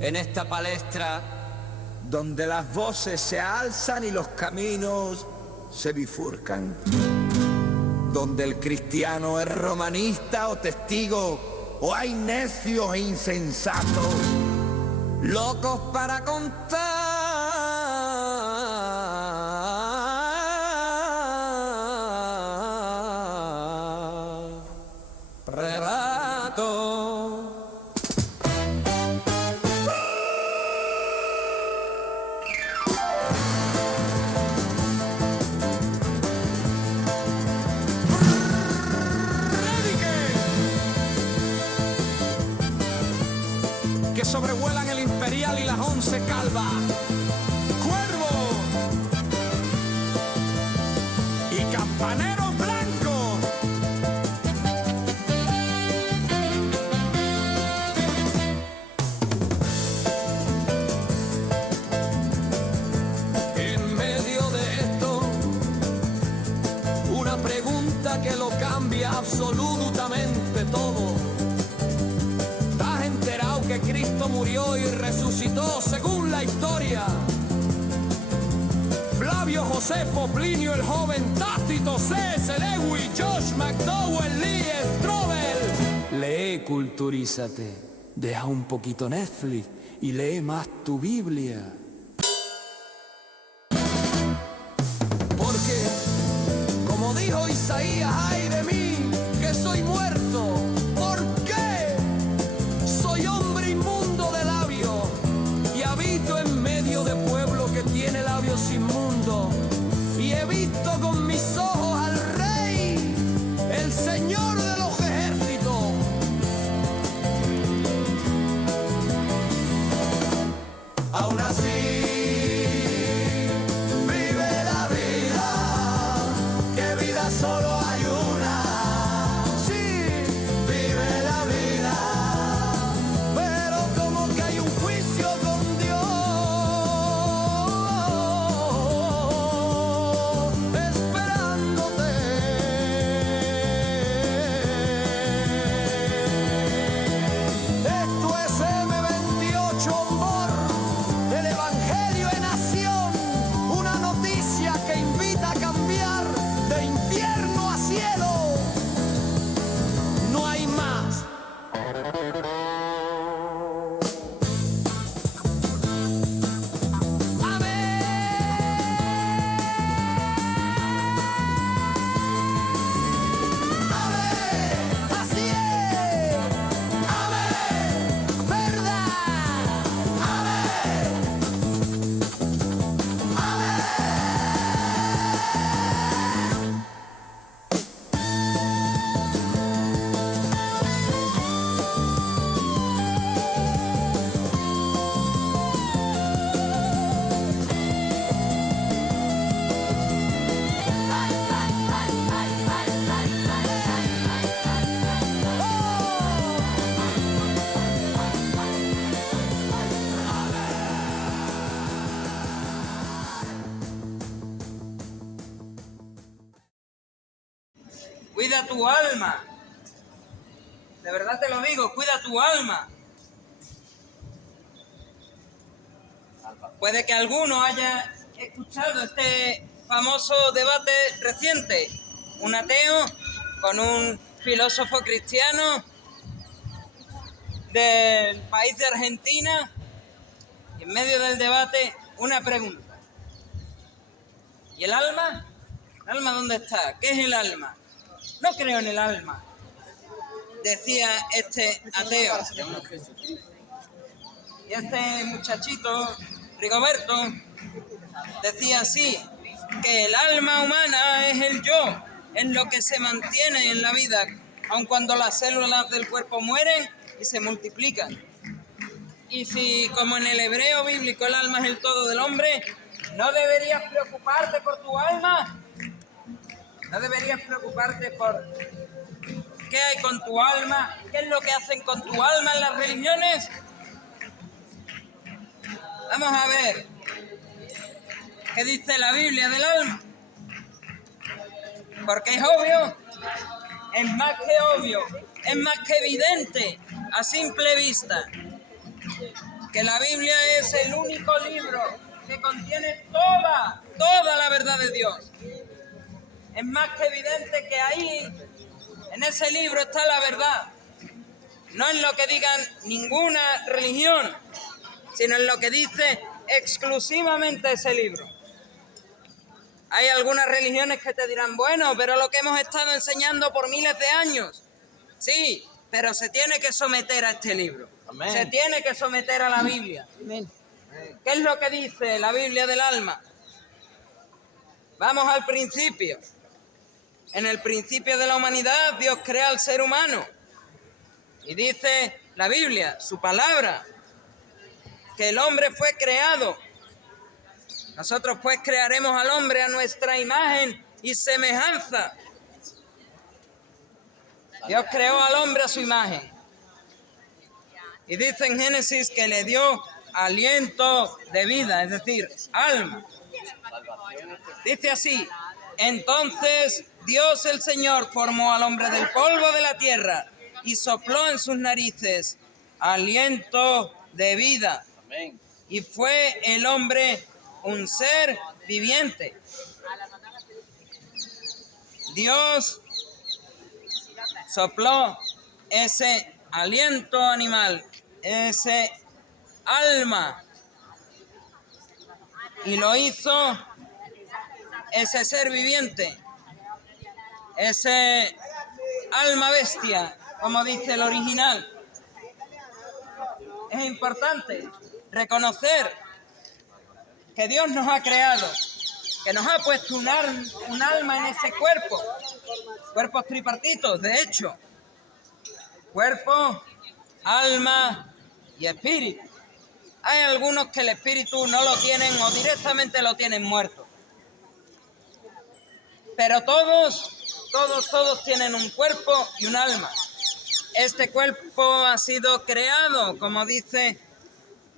en esta palestra donde las voces se alzan y los caminos se bifurcan, donde el cristiano es romanista o testigo, o hay necios e insensatos, locos para contar relatos. Que sobrevuelan el Imperial y las 11 calvas. Cuervo y campaneros blancos. En medio de esto, una pregunta que lo cambia absolutamente todo. Que Cristo murió y resucitó según la historia. Flavio Josefo, Plinio el Joven, Tácito, C.S. Lewis, Josh McDowell, Lee Strobel. Lee, culturízate, deja un poquito Netflix y lee más tu Biblia. Porque, como dijo Isaías, ay de mí, que soy muerto. Tiene labios inmundos y he visto con mis ojos al Rey, el Señor de los ejércitos. Aún así vive la vida, que vida solo hay una. Sí, vive la vida, pero como que hay un juicio con Dios. Cuida tu alma. De verdad te lo digo, cuida tu alma. Puede que alguno haya escuchado este famoso debate reciente. Un ateo con un filósofo cristiano del país de Argentina. Y en medio del debate, una pregunta. ¿Y el alma? ¿El alma dónde está? ¿Qué es el alma? No creo en el alma, decía este ateo. Y este muchachito, Rigoberto, decía así, que el alma humana es el yo, es lo que se mantiene en la vida, aun cuando las células del cuerpo mueren y se multiplican. Y si, como en el hebreo bíblico, el alma es el todo del hombre, ¿no deberías preocuparte por tu alma? ¿No deberías preocuparte por qué hay con tu alma? ¿Qué es lo que hacen con tu alma en las religiones? Vamos a ver qué dice la Biblia del alma. Porque es obvio, es más que obvio, es más que evidente a simple vista. que la Biblia es el único libro que contiene toda la verdad de Dios. Es más que evidente que ahí, en ese libro, está la verdad. No en lo que digan ninguna religión, sino en lo que dice exclusivamente ese libro. Hay algunas religiones que te dirán, bueno, pero lo que hemos estado enseñando por miles de años. Sí, pero se tiene que someter a este libro. Amén. Se tiene que someter a la Biblia. Amén. ¿Qué es lo que dice la Biblia del alma? Vamos al principio. En el principio de la humanidad, Dios crea al ser humano. Y dice la Biblia, su palabra, que el hombre fue creado. Nosotros pues crearemos al hombre a nuestra imagen y semejanza. Dios creó al hombre a su imagen. Y dice en Génesis que le dio aliento de vida, es decir, alma. Dice así, entonces Dios el Señor formó al hombre del polvo de la tierra y sopló en sus narices aliento de vida. Y fue el hombre un ser viviente. Dios sopló ese aliento animal, ese alma, y lo hizo ese ser viviente, ese alma bestia, como dice el original. Es importante reconocer que Dios nos ha creado, que nos ha puesto un alma en ese cuerpo, cuerpos tripartitos, de hecho, cuerpo, alma y espíritu. Hay algunos que el espíritu no lo tienen o directamente lo tienen muerto. Pero todos tienen un cuerpo y un alma. Este cuerpo ha sido creado, como dice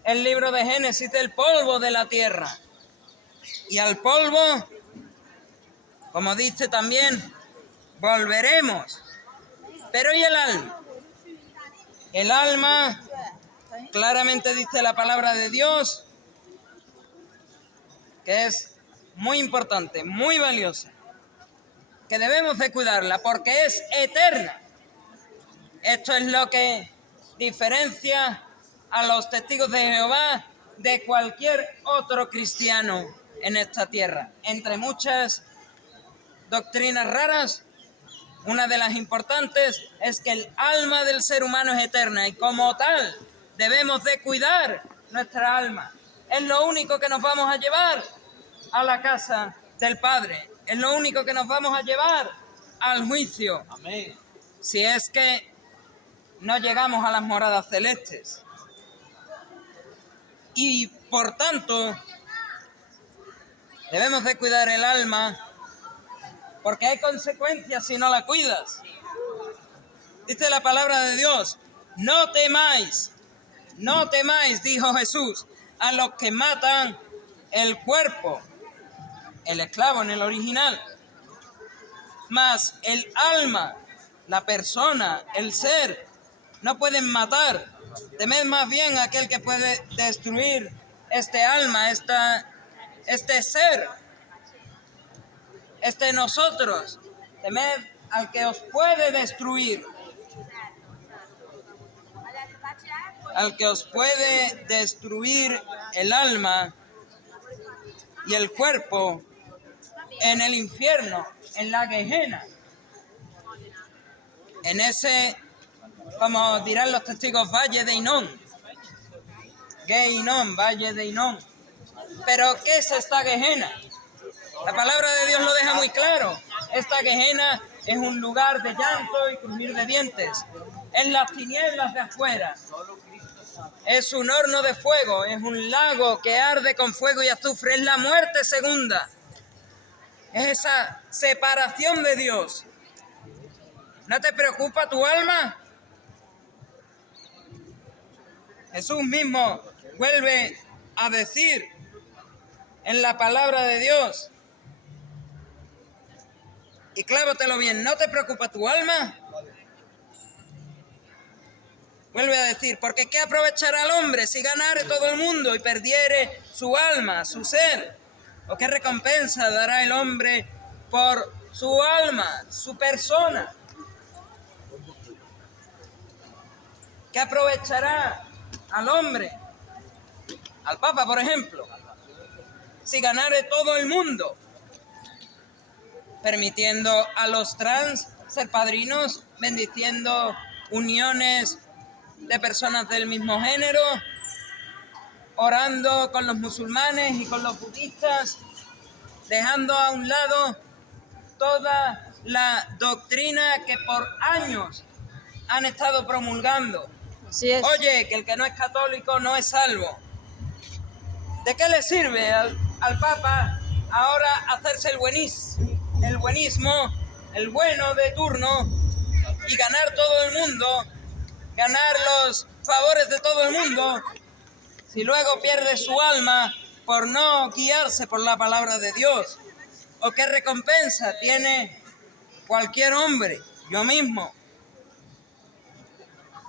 el libro de Génesis, del polvo de la tierra. Y al polvo, como dice también, volveremos. Pero ¿y el alma? El alma, claramente dice la palabra de Dios, que es muy importante, muy valiosa, que debemos de cuidarla porque es eterna. Esto es lo que diferencia a los testigos de Jehová de cualquier otro cristiano en esta tierra. Entre muchas doctrinas raras, una de las importantes es que el alma del ser humano es eterna y como tal debemos de cuidar nuestra alma. Es lo único que nos vamos a llevar a la casa del Padre. Es lo único que nos vamos a llevar al juicio. Amén. Si es que no llegamos a las moradas celestes. Y por tanto, debemos de cuidar el alma porque hay consecuencias si no la cuidas. Dice la palabra de Dios, no temáis, dijo Jesús, a los que matan el cuerpo, el esclavo en el original, mas el alma, la persona, el ser, no pueden matar. Temed más bien a aquel que puede destruir este alma, este ser, nosotros. Temed al que os puede destruir. Al que os puede destruir el alma y el cuerpo en el infierno, en la Gehenna. En ese, como dirán los testigos, Valle de Hinnom. Gehinnom, Valle de Hinnom. Pero ¿qué es esta Gehenna? La palabra de Dios lo deja muy claro. Esta Gehenna es un lugar de llanto y crujir de dientes. Es las tinieblas de afuera. Es un horno de fuego, es un lago que arde con fuego y azufre. Es la muerte segunda. Es esa separación de Dios. ¿No te preocupa tu alma? Jesús mismo vuelve a decir en la palabra de Dios, y clávatelo bien, ¿no te preocupa tu alma? Vuelve a decir, porque ¿qué aprovechará al hombre si ganare todo el mundo y perdiere su alma, su ser? ¿O qué recompensa dará el hombre por su alma, su persona? ¿Qué aprovechará al hombre, al Papa, por ejemplo, si ganare todo el mundo, permitiendo a los trans ser padrinos, bendiciendo uniones de personas del mismo género, orando con los musulmanes y con los budistas, dejando a un lado toda la doctrina que por años han estado promulgando? Así es. Oye, que el que no es católico no es salvo. ¿De qué le sirve al Papa ahora hacerse el buenismo, el bueno de turno y ganar todo el mundo, ganar los favores de todo el mundo, si luego pierde su alma por no guiarse por la palabra de Dios? ¿O qué recompensa tiene cualquier hombre, yo mismo?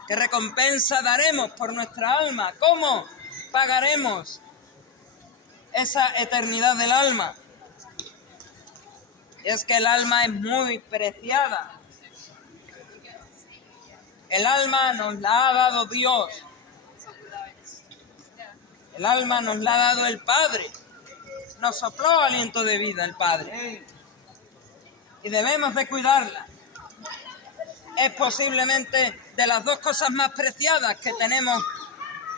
¿Qué recompensa daremos por nuestra alma? ¿Cómo pagaremos esa eternidad del alma? Y es que el alma es muy preciada. El alma nos la ha dado Dios. El alma nos la ha dado el Padre. Nos sopló aliento de vida el Padre. Y debemos de cuidarla. Es posiblemente de las dos cosas más preciadas que tenemos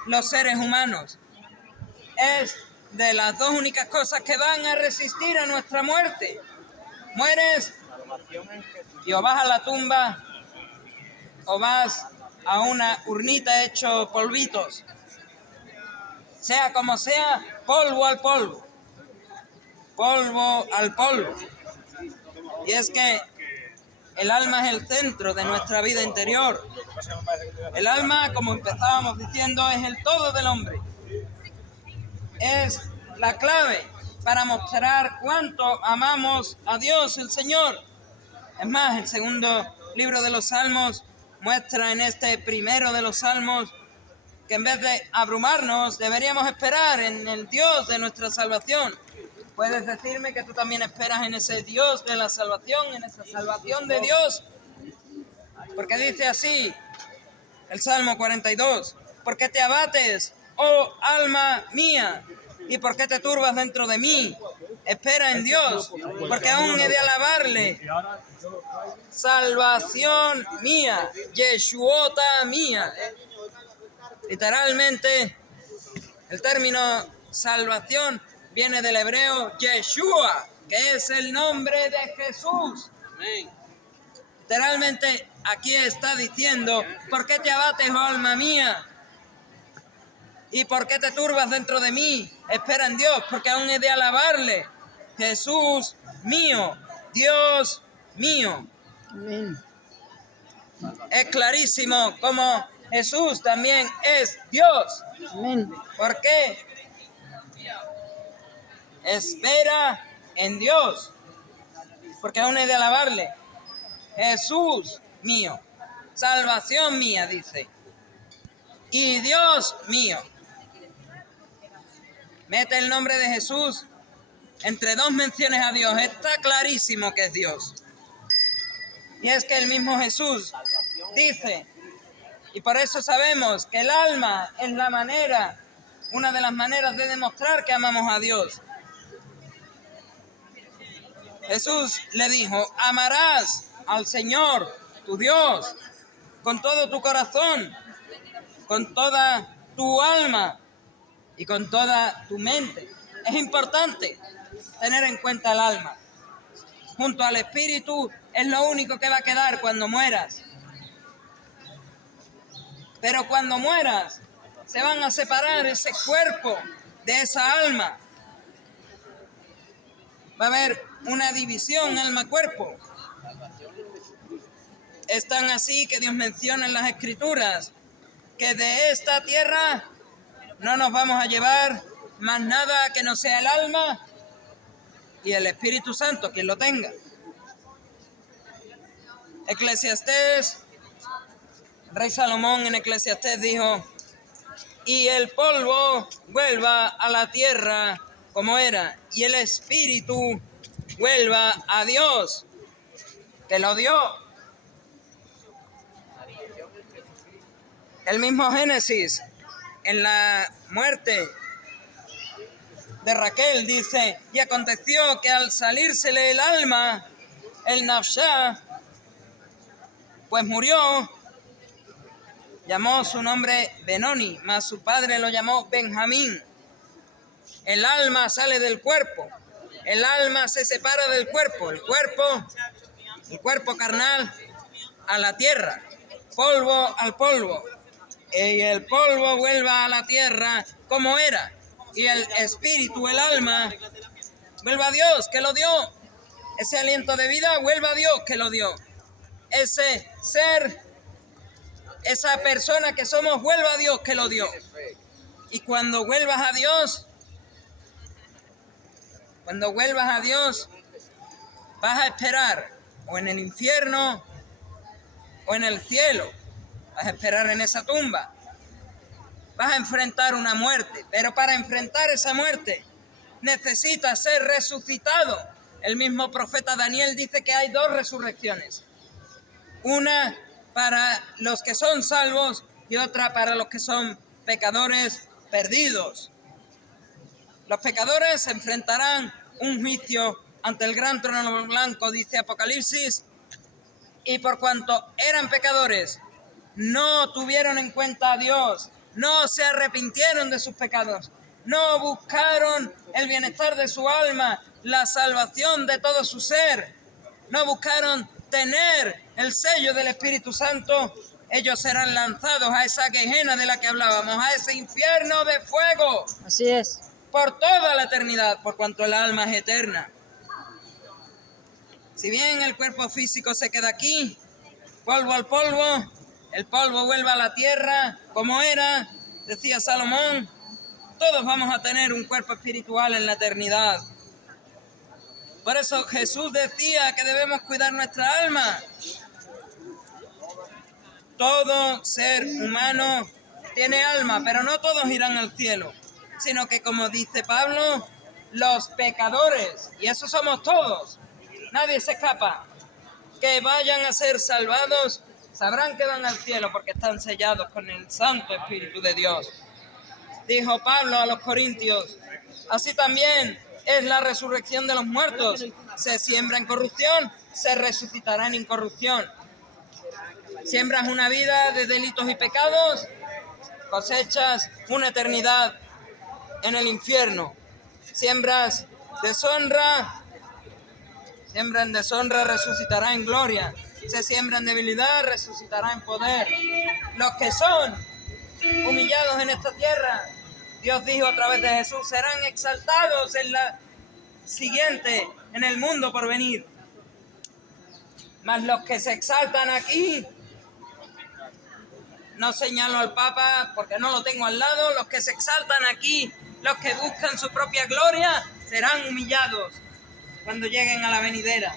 los seres humanos. Es de las dos únicas cosas que van a resistir a nuestra muerte. Mueres y o vas a la tumba o vas a una urnita hecho polvitos. Sea como sea, polvo al polvo. Polvo al polvo. Y es que el alma es el centro de nuestra vida interior. El alma, como empezábamos diciendo, es el todo del hombre. Es la clave para mostrar cuánto amamos a Dios, el Señor. Es más, el segundo libro de los Salmos muestra en este primero de los Salmos que en vez de abrumarnos, deberíamos esperar en el Dios de nuestra salvación. ¿Puedes decirme que tú también esperas en ese Dios de la salvación, en esa salvación de Dios? Porque dice así el Salmo 42, ¿por qué te abates, oh alma mía? ¿Y por qué te turbas dentro de mí? Espera en Dios, porque aún he de alabarle. Salvación mía, Yeshuota mía. Literalmente, el término salvación viene del hebreo Yeshua, que es el nombre de Jesús. Literalmente, aquí está diciendo, ¿por qué te abates, oh alma mía? ¿Y por qué te turbas dentro de mí? Espera en Dios, porque aún he de alabarle. Jesús mío, Dios mío. Amén. Es clarísimo como Jesús también es Dios. Amén. ¿Por qué? Espera en Dios, porque aún he de alabarle. Jesús mío, salvación mía, dice. Y Dios mío. Mete el nombre de Jesús entre dos menciones a Dios. Está clarísimo que es Dios. Y es que el mismo Jesús dice, y por eso sabemos que el alma es la manera, una de las maneras de demostrar que amamos a Dios. Jesús le dijo, amarás al Señor, tu Dios, con todo tu corazón, con toda tu alma y con toda tu mente. Es importante tener en cuenta el alma. Junto al espíritu es lo único que va a quedar cuando mueras. Pero cuando mueras, se van a separar ese cuerpo de esa alma. Va a haber una división alma-cuerpo. Es tan así que Dios menciona en las Escrituras que de esta tierra no nos vamos a llevar más nada que no sea el alma y el Espíritu Santo, quien lo tenga. Eclesiastés Rey Salomón en Eclesiastés dijo: y el polvo vuelva a la tierra como era, y el espíritu vuelva a Dios, que lo dio. El mismo Génesis, en la muerte de Raquel, dice: y aconteció que al salírsele el alma, el nafshá, pues murió. Llamó su nombre Benoni, mas su padre lo llamó Benjamín. El alma sale del cuerpo, el alma se separa del cuerpo, el cuerpo carnal a la tierra, polvo al polvo, y el polvo vuelva a la tierra como era, y el espíritu, el alma, vuelva a Dios que lo dio. Ese aliento de vida vuelva a Dios que lo dio. Ese ser, esa persona que somos, vuelva a Dios que lo dio. Y cuando vuelvas a Dios, vas a esperar o en el infierno o en el cielo. Vas a esperar en esa tumba. Vas a enfrentar una muerte, pero para enfrentar esa muerte necesitas ser resucitado. El mismo profeta Daniel dice que hay 2 resurrecciones. Una para los que son salvos y otra para los que son pecadores perdidos. Los pecadores se enfrentarán un juicio ante el gran trono blanco, dice Apocalipsis, y por cuanto eran pecadores, no tuvieron en cuenta a Dios, no se arrepintieron de sus pecados, no buscaron el bienestar de su alma, la salvación de todo su ser, no buscaron tener el sello del Espíritu Santo, ellos serán lanzados a esa Gehenna de la que hablábamos, a ese infierno de fuego. Así es. Por toda la eternidad, por cuanto el alma es eterna. Si bien el cuerpo físico se queda aquí, polvo al polvo, el polvo vuelve a la tierra como era, decía Salomón, todos vamos a tener un cuerpo espiritual en la eternidad. Por eso Jesús decía que debemos cuidar nuestra alma. Todo ser humano tiene alma, pero no todos irán al cielo, sino que, como dice Pablo, los pecadores, y eso somos todos, nadie se escapa, que vayan a ser salvados, sabrán que van al cielo porque están sellados con el Santo Espíritu de Dios. Dijo Pablo a los Corintios: así también es la resurrección de los muertos. Se siembra en corrupción, se resucitará en incorrupción. Siembras una vida de delitos y pecados, cosechas una eternidad en el infierno. Siembras deshonra, resucitará en gloria. Se siembra en debilidad, resucitará en poder. Los que son humillados en esta tierra, Dios dijo a través de Jesús, serán exaltados en la siguiente, en el mundo por venir. Mas los que se exaltan aquí, no señalo al Papa porque no lo tengo al lado, los que se exaltan aquí, los que buscan su propia gloria, serán humillados cuando lleguen a la venidera.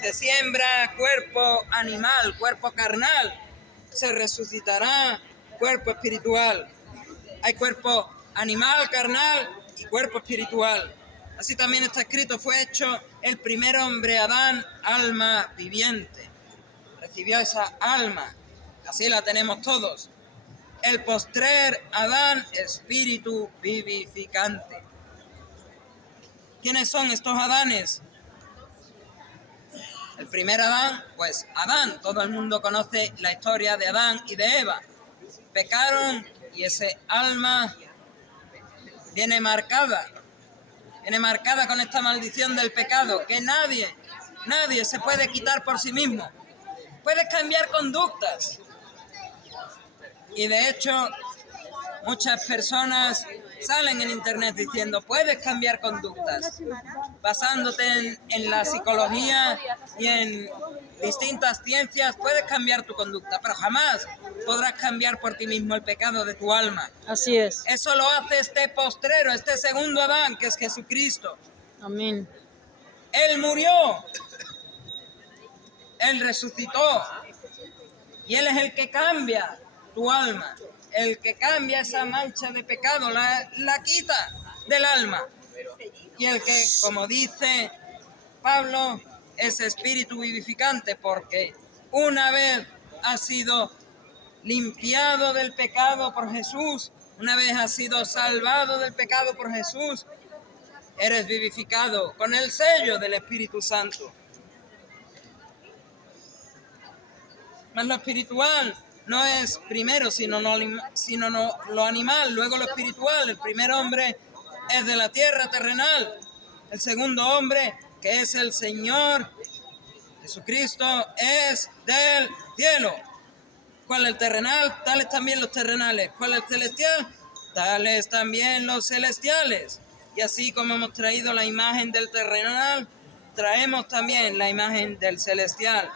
Se siembra cuerpo animal, cuerpo carnal, se resucitará cuerpo espiritual. Hay cuerpo animal, carnal y cuerpo espiritual. Así también está escrito, fue hecho el primer hombre, Adán, alma viviente. Recibió esa alma, así la tenemos todos. El postrer Adán, espíritu vivificante. ¿Quiénes son estos Adanes? El primer Adán, pues Adán, todo el mundo conoce la historia de Adán y de Eva. Pecaron y ese alma viene marcada con esta maldición del pecado, que nadie se puede quitar por sí mismo. Puedes cambiar conductas. Y de hecho, muchas personas salen en internet diciendo, puedes cambiar conductas, basándote en la psicología y en distintas ciencias, puedes cambiar tu conducta, pero jamás podrás cambiar por ti mismo el pecado de tu alma. Así es. Eso lo hace este postrero, este segundo Adán, que es Jesucristo. Amén. Él murió, Él resucitó, Y Él es el que cambia tu alma, el que cambia esa mancha de pecado, la quita del alma. Y el que, como dice Pablo, es espíritu vivificante, porque una vez ha sido limpiado del pecado por Jesús, una vez has sido salvado del pecado por Jesús, eres vivificado con el sello del Espíritu Santo. Mas lo espiritual no es primero, sino lo animal, luego lo espiritual. El primer hombre es de la tierra terrenal, el segundo hombre, que es el Señor Jesucristo, es del cielo. ¿Cuál es el terrenal? Tales también los terrenales. ¿Cuál es el celestial? Tales también los celestiales. Y así como hemos traído la imagen del terrenal, traemos también la imagen del celestial.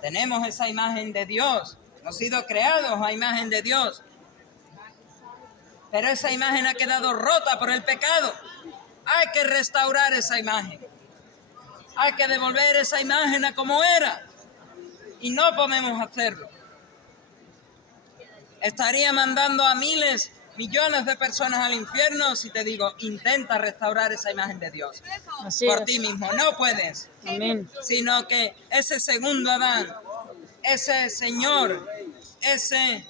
Tenemos esa imagen de Dios. Hemos sido creados a imagen de Dios. Pero esa imagen ha quedado rota por el pecado. Hay que restaurar esa imagen. Hay que devolver esa imagen a como era. Y no podemos hacerlo. Estaría mandando a miles, millones de personas al infierno si te digo, intenta restaurar esa imagen de Dios. Así Por es. ti mismo. No puedes. Amén. Sino que ese segundo Adán, ese Señor, ese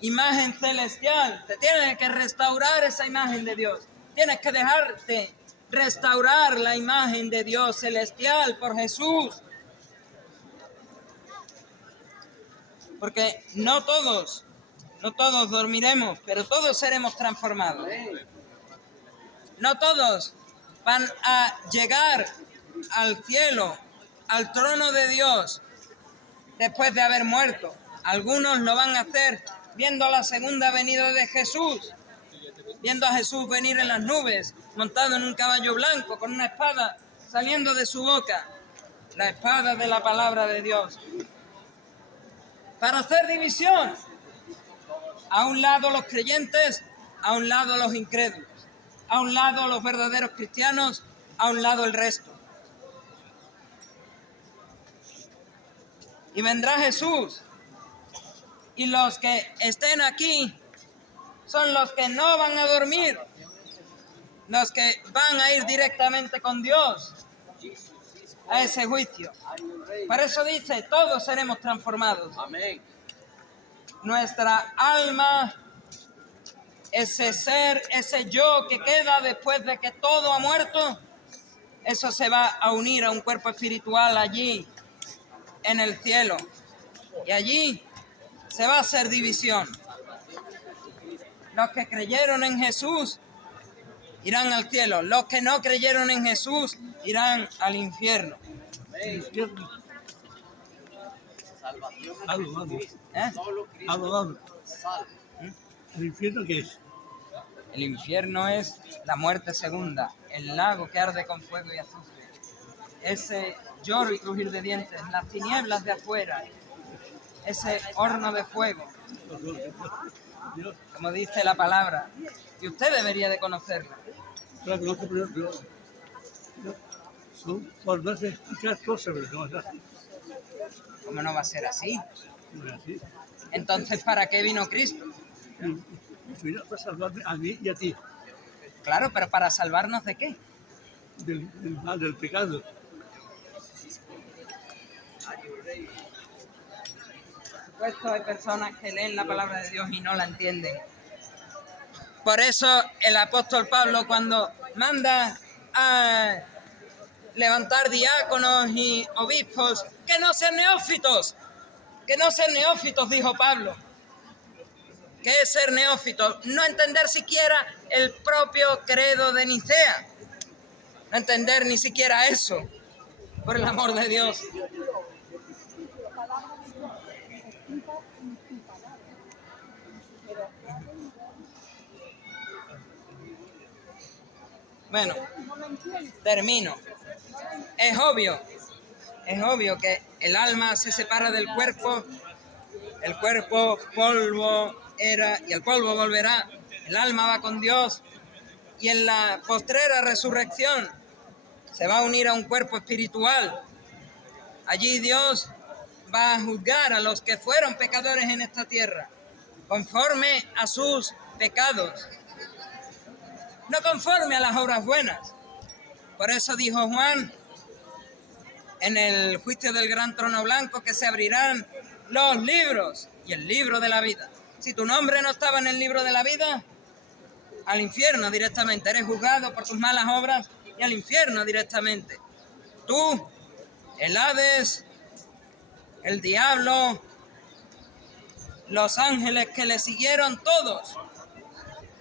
imagen celestial, te tiene que restaurar esa imagen de Dios. Tienes que dejarte restaurar la imagen de Dios celestial por Jesús. Porque no todos dormiremos, pero todos seremos transformados. No todos van a llegar al cielo, al trono de Dios, después de haber muerto. Algunos lo van a hacer viendo la segunda venida de Jesús, viendo a Jesús venir en las nubes, montado en un caballo blanco, con una espada saliendo de su boca, la espada de la palabra de Dios, para hacer división. A un lado los creyentes, a un lado los incrédulos, a un lado los verdaderos cristianos, a un lado el resto. Y vendrá Jesús, y los que estén aquí son los que no van a dormir, los que van a ir directamente con Dios a ese juicio. Por eso dice, todos seremos transformados. Amén. Nuestra alma, ese ser, ese yo que queda después de que todo ha muerto, eso se va a unir a un cuerpo espiritual allí, en el cielo. Y allí se va a hacer división. Los que creyeron en Jesús irán al cielo. Los que no creyeron en Jesús irán al infierno. ¿Eh? ¿El infierno qué es? El infierno es la muerte segunda, el lago que arde con fuego y azufre. Ese lloro y crujir de dientes, las tinieblas de afuera, ese horno de fuego, como dice la palabra. Y usted debería de conocerla. Claro, no sé, pero son por veces escuchar cosas, pero no es así. ¿Cómo no va a ser así? No es así. Entonces, ¿para qué vino Cristo? Y vino para salvarme a mí y a ti Claro, pero ¿para salvarnos de qué? del mal, del pecado. Por supuesto, hay personas que leen la palabra de Dios y no la entienden. Por eso el apóstol Pablo, cuando manda a levantar diáconos y obispos, que no sean neófitos, dijo Pablo. ¿Qué es ser neófito? No entender siquiera el propio credo de Nicea. No entender ni siquiera eso, por el amor de Dios. Bueno, termino. Es obvio que el alma se separa del cuerpo, el cuerpo polvo era y el polvo volverá, el alma va con Dios y en la postrera resurrección se va a unir a un cuerpo espiritual. Allí Dios va a juzgar a los que fueron pecadores en esta tierra, conforme a sus pecados, no conforme a las obras buenas. Por eso dijo Juan en el juicio del gran trono blanco que se abrirán los libros y el libro de la vida. Si tu nombre no estaba en el libro de la vida, al infierno directamente. Eres juzgado por tus malas obras y al infierno directamente. Tú, el Hades, el diablo, los ángeles que le siguieron, todos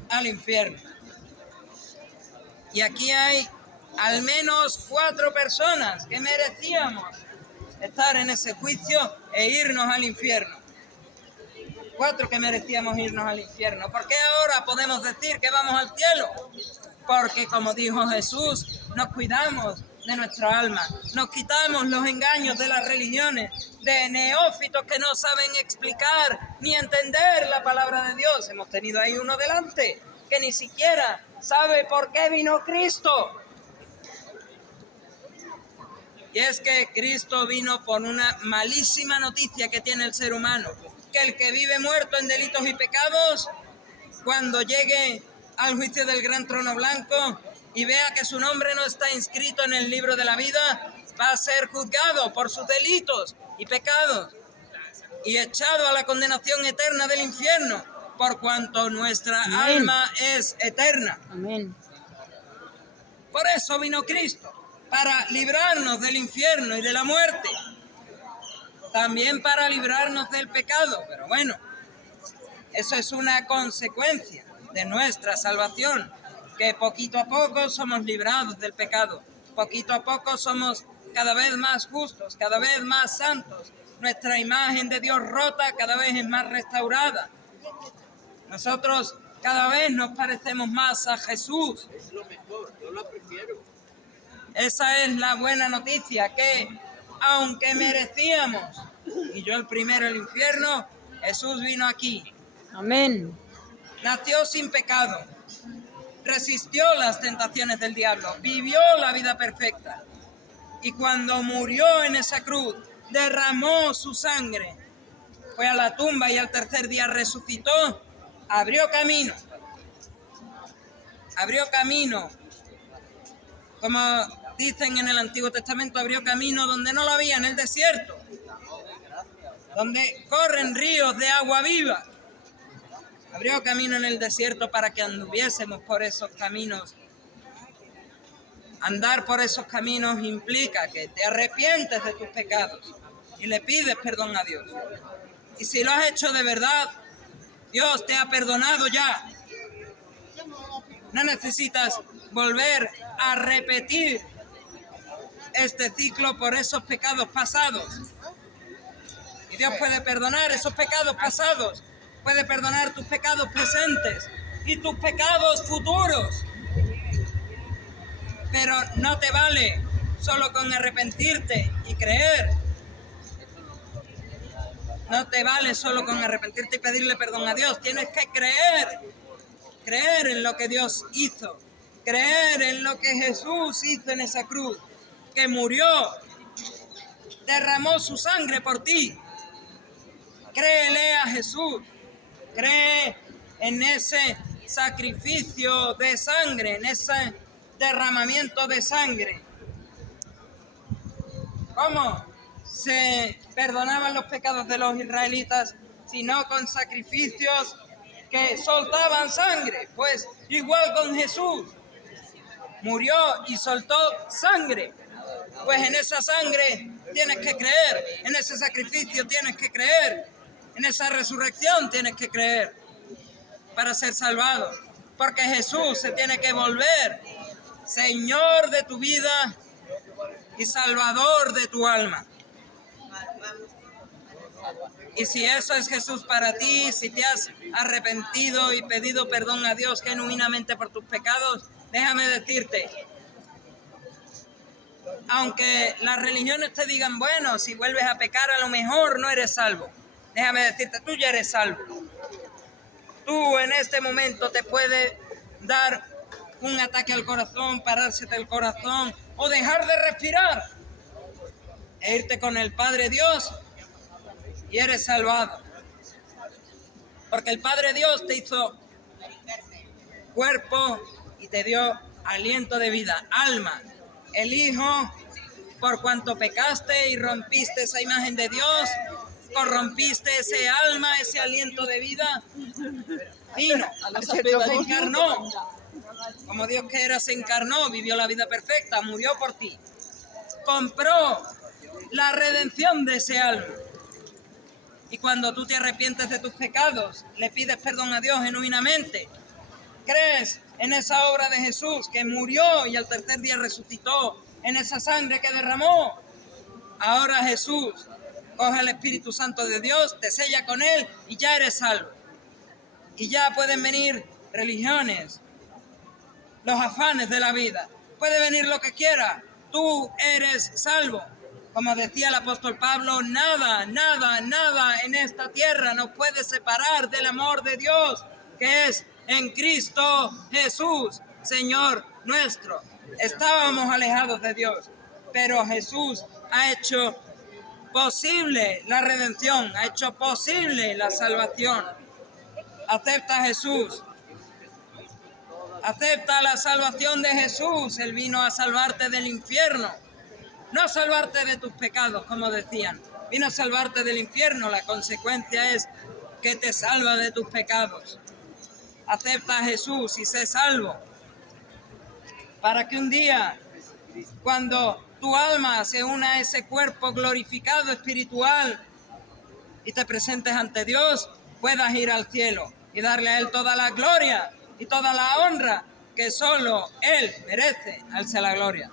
al infierno. Y aquí hay al menos 4 personas que merecíamos estar en ese juicio e irnos al infierno. 4 que merecíamos irnos al infierno. ¿Por qué ahora podemos decir que vamos al cielo? Porque, como dijo Jesús, nos cuidamos de nuestra alma, nos quitamos los engaños de las religiones, de neófitos que no saben explicar ni entender la palabra de Dios. Hemos tenido ahí uno delante que ni siquiera sabe por qué vino Cristo. Y es que Cristo vino por una malísima noticia que tiene el ser humano, que el que vive muerto en delitos y pecados, cuando llegue al juicio del gran trono blanco y vea que su nombre no está inscrito en el libro de la vida, va a ser juzgado por sus delitos y pecados y echado a la condenación eterna del infierno, por cuanto nuestra alma es eterna. Amén. Por eso vino Cristo, para librarnos del infierno y de la muerte, también para librarnos del pecado. Pero bueno, eso es una consecuencia de nuestra salvación, que poquito a poco somos librados del pecado, poquito a poco somos cada vez más justos, cada vez más santos, nuestra imagen de Dios rota cada vez es más restaurada, nosotros cada vez nos parecemos más a Jesús. Es lo mejor, yo lo prefiero. Esa es la buena noticia, que aunque merecíamos, y yo el primero, el infierno, Jesús vino aquí. Amén. Nació sin pecado, resistió las tentaciones del diablo, vivió la vida perfecta. Y cuando murió en esa cruz, derramó su sangre, fue a la tumba y al tercer día resucitó, abrió camino. Como dicen en el Antiguo Testamento, abrió camino donde no lo había, en el desierto, donde corren ríos de agua viva. Abrió camino en el desierto para que anduviésemos por esos caminos. Andar por esos caminos implica que te arrepientes de tus pecados y le pides perdón a Dios. Y si lo has hecho de verdad, Dios te ha perdonado ya. No necesitas volver a repetir este ciclo por esos pecados pasados. Y Dios puede perdonar esos pecados pasados, puede perdonar tus pecados presentes y tus pecados futuros. Pero no te vale solo con arrepentirte y creer. No te vale solo con arrepentirte y pedirle perdón a Dios. Tienes que creer en lo que Dios hizo, creer en lo que Jesús hizo en esa cruz, que murió, derramó su sangre por ti. Créele a Jesús, cree en ese sacrificio de sangre, en ese derramamiento de sangre. ¿Cómo se perdonaban los pecados de los israelitas si no con sacrificios que soltaban sangre? Pues igual con Jesús, murió y soltó sangre. Pues en esa sangre tienes que creer, en ese sacrificio tienes que creer, en esa resurrección tienes que creer para ser salvado. Porque Jesús se tiene que volver Señor de tu vida y Salvador de tu alma. Y si eso es Jesús para ti, si te has arrepentido y pedido perdón a Dios genuinamente por tus pecados, déjame decirte, aunque las religiones te digan, bueno, si vuelves a pecar a lo mejor no eres salvo, déjame decirte, tú ya eres salvo. Tú en este momento te puede dar un ataque al corazón, parársete el corazón o dejar de respirar e irte con el Padre Dios y eres salvado. Porque el Padre Dios te hizo cuerpo y te dio aliento de vida, alma. El Hijo, por cuanto pecaste y rompiste esa imagen de Dios, corrompiste ese alma, ese aliento de vida, vino, se encarnó. Como Dios que era, se encarnó, vivió la vida perfecta, murió por ti. Compró la redención de ese alma. Y cuando tú te arrepientes de tus pecados, le pides perdón a Dios genuinamente, crees en esa obra de Jesús que murió y al tercer día resucitó, en esa sangre que derramó, ahora Jesús coge el Espíritu Santo de Dios, te sella con él y ya eres salvo. Y ya pueden venir religiones, los afanes de la vida, puede venir lo que quiera, tú eres salvo. Como decía el apóstol Pablo, nada en esta tierra nos puede separar del amor de Dios, que es en Cristo Jesús, Señor nuestro. Estábamos alejados de Dios, pero Jesús ha hecho posible la redención, ha hecho posible la salvación. Acepta a Jesús. Acepta la salvación de Jesús. Él vino a salvarte del infierno. No a salvarte de tus pecados, como decían. Vino a salvarte del infierno. La consecuencia es que te salva de tus pecados. Acepta a Jesús y sé salvo. Para que un día, cuando tu alma se una a ese cuerpo glorificado espiritual y te presentes ante Dios, puedas ir al cielo y darle a Él toda la gloria y toda la honra que solo Él merece. A Él sea la gloria.